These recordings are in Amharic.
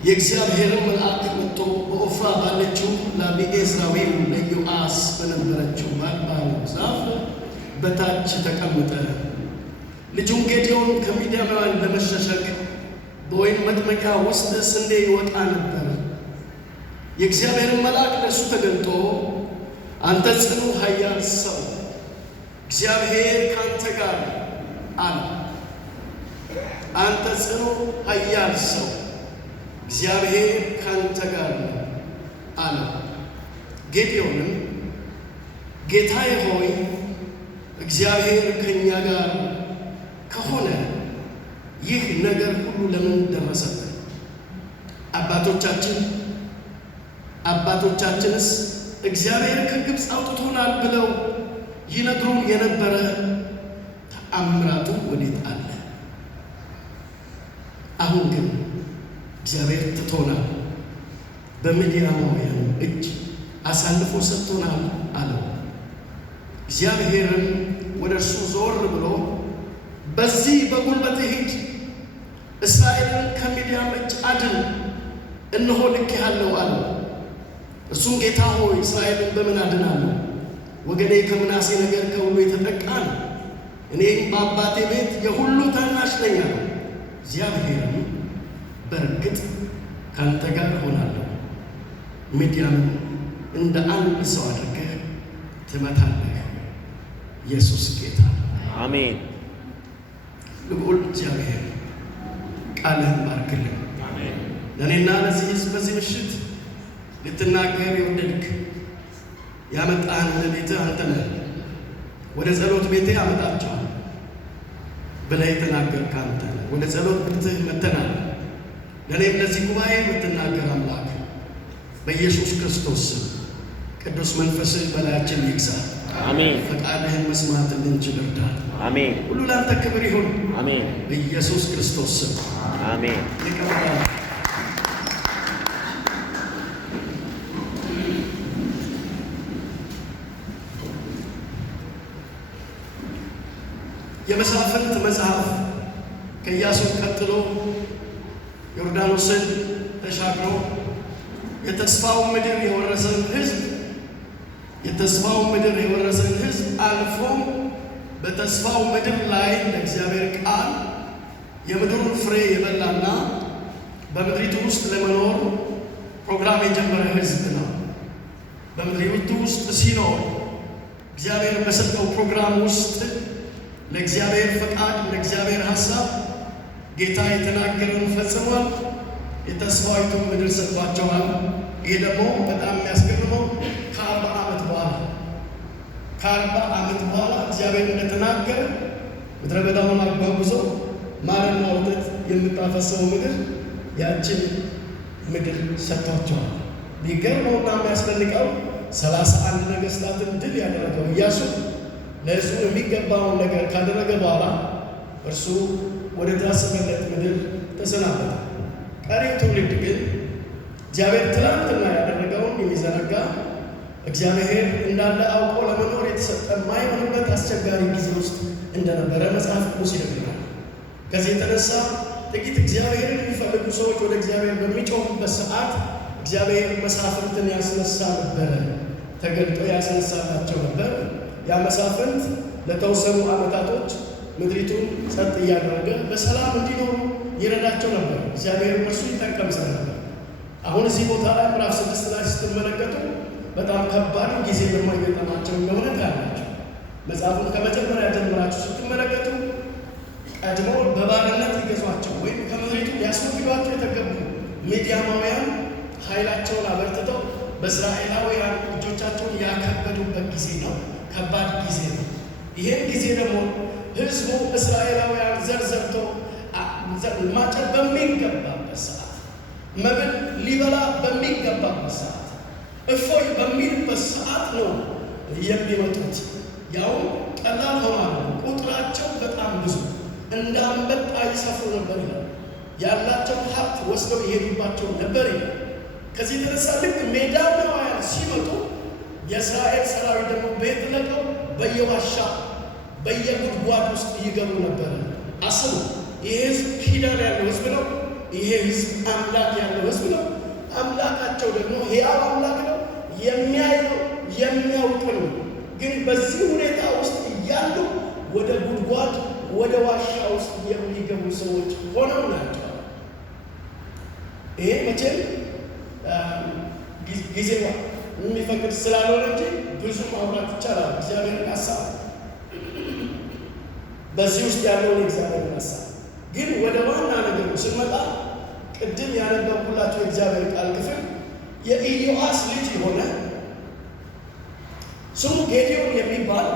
የእግዚአብሔር መልአክ መጥቶ በኦፍራ ባለችው ለአቢዔዝራዊው ለዮአስ በነበረችው በአልባን ዛፍ በታች ተቀመጠ። ልጁም ጌዴዎን ከሚዲያማውያን ለመሸሸግ በወይን መጥመቂያ ውስጥ ስንዴ ይወቃ ነበር። የእግዚአብሔር መልአክ ለእሱ ተገልጦ አንተ ጽኑ ኃያል ሰው እግዚአብሔር ካንተ ጋር አለ። አንተ ጽኑ ኃያል ሰው እግዚአብሔር ካንተ ጋር አለ። ጌዴዎንም ጌታዬ ሆይ እግዚአብሔር ከእኛ ጋር ከሆነ ይህ ነገር ሁሉ ለምን ደረሰብን? አባቶቻችንስ እግዚአብሔር ከግብፅ አውጥቶናል ብለው ይነግሩን የነበረ ተአምራቱ ወዴት አለ? አሁን ግን እግዚአብሔር ትቶናል፣ በምድያማውያን እጅ አሳልፎ ሰጥቶናል አለው። እግዚአብሔርም ወደ እርሱ ዞር ብሎ በዚህ በጉልበትህ ሂድ፣ እስራኤልን ከምድያም እጅ አድን፣ እነሆ ልኬሃለሁ አለው። እርሱም ጌታ ሆይ እስራኤልን በምን አድናለሁ? ወገኔ ከምናሴ ነገር ከሁሉ የተጠቃ ነው፣ እኔም በአባቴ ቤት የሁሉ ታናሽ ነኝ አለው። እግዚአብሔርም በእርግጥ ካንተ ጋር ሆናለሁ፣ ምድያምን እንደ አንድ ሰው አድርገህ ትመታለህ። ኢየሱስ ጌታ አሜን። ልዑል እግዚአብሔር ቃልህን ባርክልን። ለእኔና ለዚህ ሕዝብ በዚህ ምሽት ልትናገር የወደድክ ያመጣህን ለቤትህ አንተ ነህ። ወደ ጸሎት ቤትህ ያመጣቸዋል ብለህ የተናገርክ አንተ ነህ። ወደ ጸሎት ቤትህ መተናል። ለእኔም ለዚህ ጉባኤ የምትናገር አምላክ በኢየሱስ ክርስቶስ ቅዱስ መንፈስህ በላያችን ይግዛ። አሜን። ፈቃድህን መስማት እንድንችል እርዳን። አሜን። ሁሉ ላንተ ክብር ይሁን። አሜን። በኢየሱስ ክርስቶስ ስም አሜን። ይቀበላል። የመሳፍንት መጽሐፍ ከኢያሱ ቀጥሎ ዮርዳኖስን ተሻግሮ የተስፋውን ምድር የወረሰን ሕዝብ አልፎ በተስፋው ምድር ላይ ለእግዚአብሔር ቃል የምድሩን ፍሬ የበላና በምድሪቱ ውስጥ ለመኖር ፕሮግራም የጀመረ ሕዝብ ነው። በምድሪቱ ውስጥ ሲኖር እግዚአብሔር በሰጠው ፕሮግራም ውስጥ ለእግዚአብሔር ፈቃድ ለእግዚአብሔር ሐሳብ ጌታ የተናገረውን ፈጽሟል። የተስፋዊቱን ምድር ሰጥቷቸዋል። ይሄ ደግሞ በጣም የሚያስገርመው ከአርባ ዓመት በኋላ እግዚአብሔር እንደተናገረ ምድረ በዳውን አጓጉዞ ማርና ወተት የምታፈሰው ምድር ያችን ምድር ሰጥቷቸዋል። ቢገርመውና የሚያስደንቀው 31 ነገሥታትን ድል ያደረገው ኢያሱ ለሕዝቡ የሚገባውን ነገር ካደረገ በኋላ እርሱ ወደ ታሰበለት ምድር ተሰናበተ። ቀሪው ትውልድ ግን እግዚአብሔር ትናንትና ያደረገውን የሚዘነጋ እግዚአብሔር እንዳለ አውቆ ለመኖር የተሰጠ የማይሆንበት አስቸጋሪ ጊዜ ውስጥ እንደነበረ መጽሐፍ ቅዱስ ይነግረናል። ከዚህ የተነሳ ጥቂት እግዚአብሔርን የሚፈልጉ ሰዎች ወደ እግዚአብሔር በሚጮሁበት ሰዓት እግዚአብሔር መሳፍንትን ያስነሳ ነበረ፣ ተገልጦ ያስነሳላቸው ነበር። ያ መሳፍንት ለተወሰኑ ዓመታቶች ምድሪቱን ጸጥ እያደረገ በሰላም እንዲኖሩ ይረዳቸው ነበር። እግዚአብሔር እርሱ ይጠቀም ስለነበር። አሁን እዚህ ቦታ ላይ ምዕራፍ 6 ላይ ስትመለከቱ በጣም ከባድ ጊዜ የማይገጠማቸው እንደሆነ ታያላችሁ። መጽሐፉን ከመጀመሪያ ጀምራችሁ ስትመለከቱ ቀድሞ በባርነት ሊገዟቸው ወይም ከምድሪቱ ሊያስወግዷቸው የተገቡ ሚዲያማውያን ኃይላቸውን አበርትተው በእስራኤላውያን እጆቻቸውን ያከበዱበት ጊዜ ነው። ከባድ ጊዜ ነው። ይሄን ጊዜ ደግሞ ሕዝቡ እስራኤላውያን ዘር ዘርቶ ማጨድ በሚገባበት ሰዓት፣ መብል ሊበላ በሚገባበት ሰዓት፣ እፎይ በሚልበት ሰዓት ነው የሚመጡት። ያው ቀላል ሆኗል። ቁጥራቸው በጣም ብዙ እንደ አንበጣ ይሰፍሩ ነበር ይላል። ያላቸው ሀብት ወስደው ይሄዱባቸው ነበር ይላል። ከዚህ የተነሳ ልክ ሚዲያማውያን ሲመጡ የእስራኤል ሰራዊት ደግሞ ቤት ለቀው በየዋሻ በየጉድጓድ ውስጥ ይገቡ ነበር። አስቡ፣ ይህ ሕዝብ ኪዳን ያለው ሕዝብ ነው። ይሄ ይሄ ሕዝብ አምላክ ያለው ሕዝብ ነው። አምላካቸው ደግሞ ሕያው አምላክ ነው፣ የሚያይ ነው፣ የሚያውቅ ነው። ግን በዚህ ሁኔታ ውስጥ እያሉ ወደ ጉድጓድ ወደ ዋሻ ውስጥ የሚገቡ ሰዎች ሆነው ናቸው። ይሄ መቼም ጊዜዋ የሚፈቅድ ስላልሆነ እንጂ ብዙ ማውራት ይቻላል። እግዚአብሔርን ሀሳብ በዚህ ውስጥ ያለውን እግዚአብሔርን ሀሳብ ግን ወደ ዋና ነገሩ ስንመጣ ቅድም ያነበብኩላችሁ የእግዚአብሔር ቃል ክፍል የኢዮአስ ልጅ የሆነ ስሙ ጌዲዮን የሚባል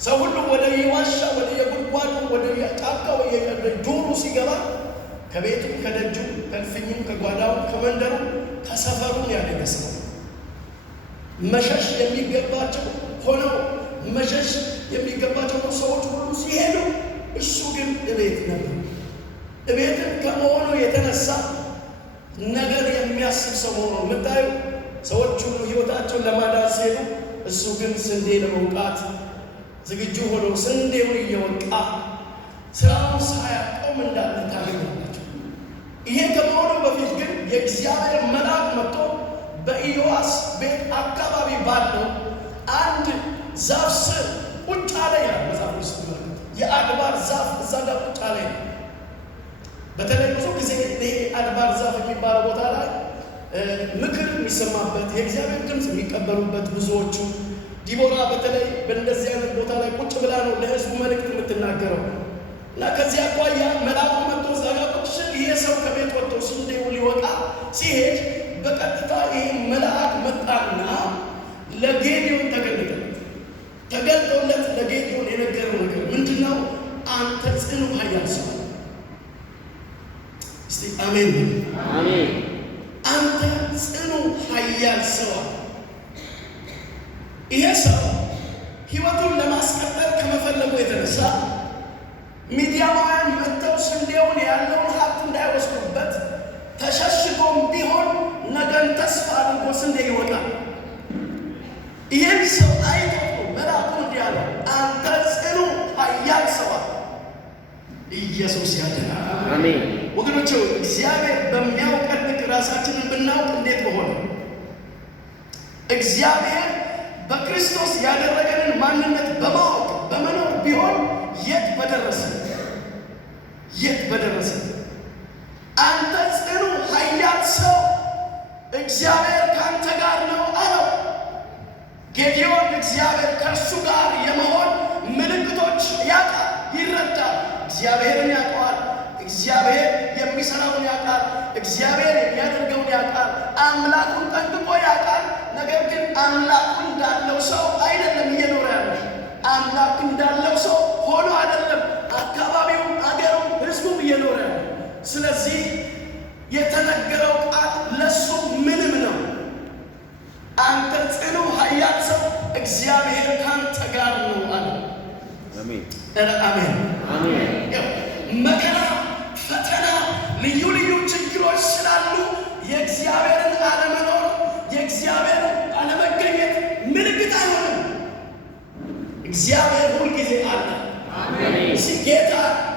ሰው ሁሉ ወደ የዋሻ ወደ የጉድጓዱ ወደ ጫካው ዱሩ ሲገባ ከቤቱ ከደጁ ከእልፍኙም ከጓዳው ከመንደሩ ከሰፈሩ ያደረሰ መሸሽ የሚገባቸው ሆነው መሸሽ የሚገባቸው ሰዎች ሁሉ ሲሄዱ እሱ ግን እቤት ነበር። እቤትም ከመሆኑ የተነሳ ነገር የሚያስብ ሰው መሆኑ የምታዩ ሰዎች ሁሉ ሕይወታቸውን ለማዳን ሲሄዱ እሱ ግን ስንዴ ለመውቃት ዝግጁ ሆኖ ስንዴውን እየወቃ ስራውን ሳያቆም እንዳለ ታገኛላችሁ። ይሄ ከመሆኑ በፊት ግን የእግዚአብሔር መልአክ መጥቶ በኢዮአስ ቤት አካባቢ ባለው አንድ ዛፍ ስር ቁጭ አለ ይላል መጽሐፍ ውስጥ። የአድባር ዛፍ እዛ ጋር ቁጭ አለ። በተለይ ብዙ ጊዜ ይሄ አድባር ዛፍ የሚባለው ቦታ ላይ ምክር የሚሰማበት የእግዚአብሔር ድምፅ የሚቀበሉበት ብዙዎቹ ዲቦራ በተለይ በእንደዚህ አይነት ቦታ ላይ ቁጭ ብላ ነው ለሕዝቡ መልእክት የምትናገረው እና ከዚህ አኳያ መልአኩ መጥቶ እዛ ጋር ቁጭ ሲል ይሄ ሰው ከቤት ወጥቶ ስንዴውን ሊወቃ ሲሄድ በቀጥታ ይሄ መልአክ መጣና ለጌዲዮን ተገልጦለት ለጌዲዮን የነገረው ነገር ምንድን ነው? አንተ ጽኑ ኃያል ሰው። እስቲ አሜን አሜን። አንተ ጽኑ ኃያል ሰው። ይሄ ሰው ሕይወቱን ለማስቀጠል ከመፈለጉ የተነሳ ሚዲያማውያን መጥተው ስንዴውን ያለውን ሀብት እንዳይወስዱበት ተሸሽጎም ቢሆን ነገን ተስፋ አድርጎ ስንዴ ይወጣል። ይህን ሰው አይቶ መልአኩ እንዲህ አለው፣ አንተ ጽኑ ኃያል ሰው። ኢየሱስ ያድናል። አሜን። ወገኖቼ እግዚአብሔር በሚያውቀን ልክ ራሳችንን ብናውቅ እንዴት በሆነ እግዚአብሔር በክርስቶስ ያደረገንን ማንነት በማወቅ በመኖር ቢሆን የት በደረሰ። አንተ ጽኑ ኃያል ሰው እግዚአብሔር ካንተ ጋር ነው አለው። ጌዲዮን እግዚአብሔር ከእርሱ ጋር የመሆን ምልክቶች ያውቃል፣ ይረዳል። እግዚአብሔርን ያውቀዋል። እግዚአብሔር የሚሰራውን ያውቃል። እግዚአብሔር የሚያደርገውን ያውቃል። አምላኩን ጠንቅቆ ያውቃል። ነገር ግን አምላኩ እንዳለው ሰው አይደለም እየኖረ ያለው። አምላክ እንዳለው ሰው ሆኖ አይደለም አካባቢውም አገሩም ሕዝቡም እየኖረ ያለው። ስለዚህ የተነገረው ቃል ለሱ ምንም ነው። አንተ ጽኑ ኃያል ሰው እግዚአብሔር ካንተ ጋር ነው አለ። አሜን አሜን አሜን። መከራ፣ ፈተና፣ ልዩ ልዩ ችግሮች ስላሉ የእግዚአብሔርን አለመኖር የእግዚአብሔርን አለመገኘት ምልክት አይሆንም። እግዚአብሔር ሁልጊዜ አለ። አሜን። ጌታ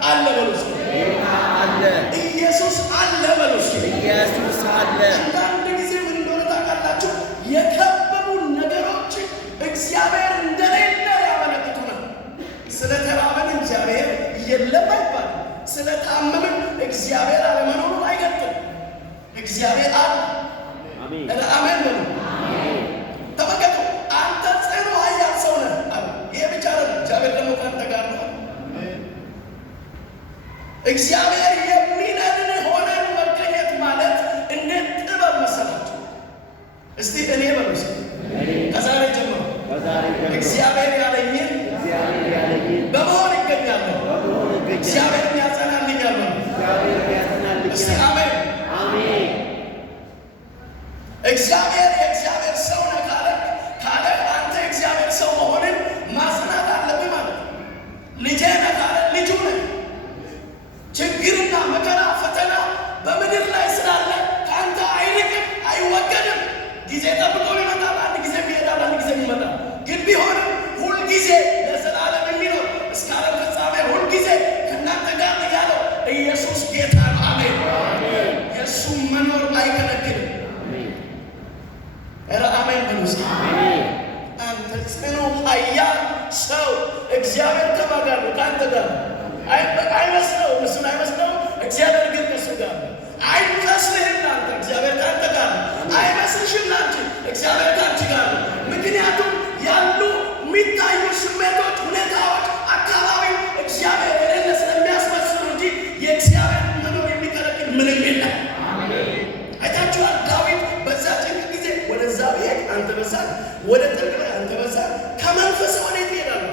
አለ በሉ። ጌታ አለ። ኢየሱስ አለ በሉ። ኢየሱስ አለ። አንዳንድ ጊዜ ምን እንደሆነ ታውቃላችሁ? የከበቡ ነገሮች እግዚአብሔር እንደሌለ ያመለክቱናል። ስለተራበን እግዚአብሔር የለም አይባልም። ስለታመምን እግዚአብሔር አለመኖሩን አይገልጥም። እግዚአብሔር አለ። አሜን አሜን በሉ። ተመልከቱ፣ አንተ ጽኑ ኃያል ሰው ነህ አለ። ይሄ ብቻ አይደለም፣ እግዚአብሔር ደግሞ ካንተ ጋር ነው። እግዚአብሔር የሚነድን ሆነን መገኘት ማለት እንዴት ጥበብ መሰላችሁ? እስቲ እኔ በሉ ከዛሬ ጀምሮ እግዚአብሔር ያለኝን በመሆን ይገኛለሁ። እግዚአብሔር ያጸናልኛል። እስቲ አሜን አሜን። እግዚአብሔር የእግዚአብሔር ሰው ነህ ካለ አንተ የእግዚአብሔር ሰው መሆንን ማጽናት አለብህ ማለት ነው። ልጄ ነህ ካለ ልጁ ነህ። ችግርና መከራ ፈተና በምድር ላይ ስላለ ከአንተ አይርቅም፣ አይወገድም። ጊዜ ጠብቆ ይመጣል። አንድ ጊዜ ይሄዳል፣ አንድ ጊዜ ይመጣል። ግን ቢሆንም ሁልጊዜ ለዘላለም የሚኖር እስከ ዓለም ፍጻሜ ሁልጊዜ ከእናንተ ጋር ያለው ኢየሱስ እግዚአብሔር ከማን ጋር ነው? ከአንተ ጋር ነው። አይመስለውም፣ እሱን አይመስለውም። እግዚአብሔር ግን ከእሱ ጋር ነው። አይመስልህም አንተ፣ እግዚአብሔር ከአንተ ጋር ነው። አይመስልሽም አንቺ፣ እግዚአብሔር ከአንቺ ጋር ነው። ምክንያቱም ያሉ የሚታዩ ስሜቶች፣ ሁኔታዎች፣ አካባቢ እግዚአብሔር የሌለ ስለሚያስመስሉ እንጂ የእግዚአብሔር መኖር የሚከለክል ምንም የለም። አይታችኋል። ዳዊት በዛ ጭንቅ ጊዜ ወደዛ ብሄድ አንተ በዛ፣ ወደ ጥልቅ ላይ አንተ በዛ። ከመንፈስ ወዴት ይሄዳል?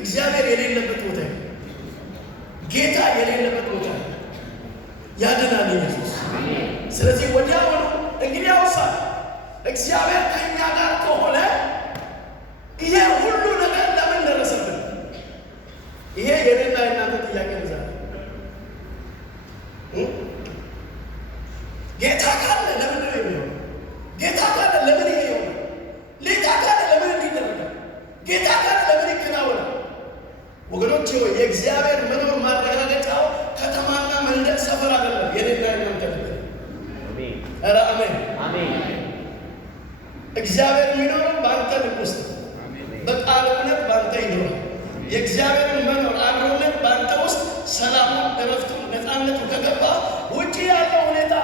እግዚአብሔር የሌለበት ቦታ፣ ጌታ የሌለበት ቦታ ያድናል ኢየሱስ። ስለዚህ ወዲያውኑ እንግዲህ ያውሳል እግዚአብሔር ከእኛ ጋር ከሆነ ይሄ ሁሉ ነገር ለምን ደረሰብን? ይሄ የኔና የእናንተ ጥያቄ ነው። ጌታ ካለ ለምን ነው የሚሆነው? ጌታ ካለ ለምን ይሄ ይሆናል? ጌታ ካለ ለምን እንዲደረጋል? ጌታ ካለ ለምን ይከናወናል? ወገኖቼ ሆይ የእግዚአብሔር መኖር ማረጋገጫው ከተማና መንደር ሰፈር አይደለም። የኔና የእናንተ ነገር አሜን። ኧረ አሜን አሜን። እግዚአብሔር የሚኖረው በአንተ ልብ ውስጥ በቃል እውነት በአንተ ይኖራል። የእግዚአብሔርን መኖር አብሮነት በአንተ ውስጥ ሰላሙ፣ እረፍቱ፣ ነፃነቱ ከገባ ውጭ ያለው ሁኔታ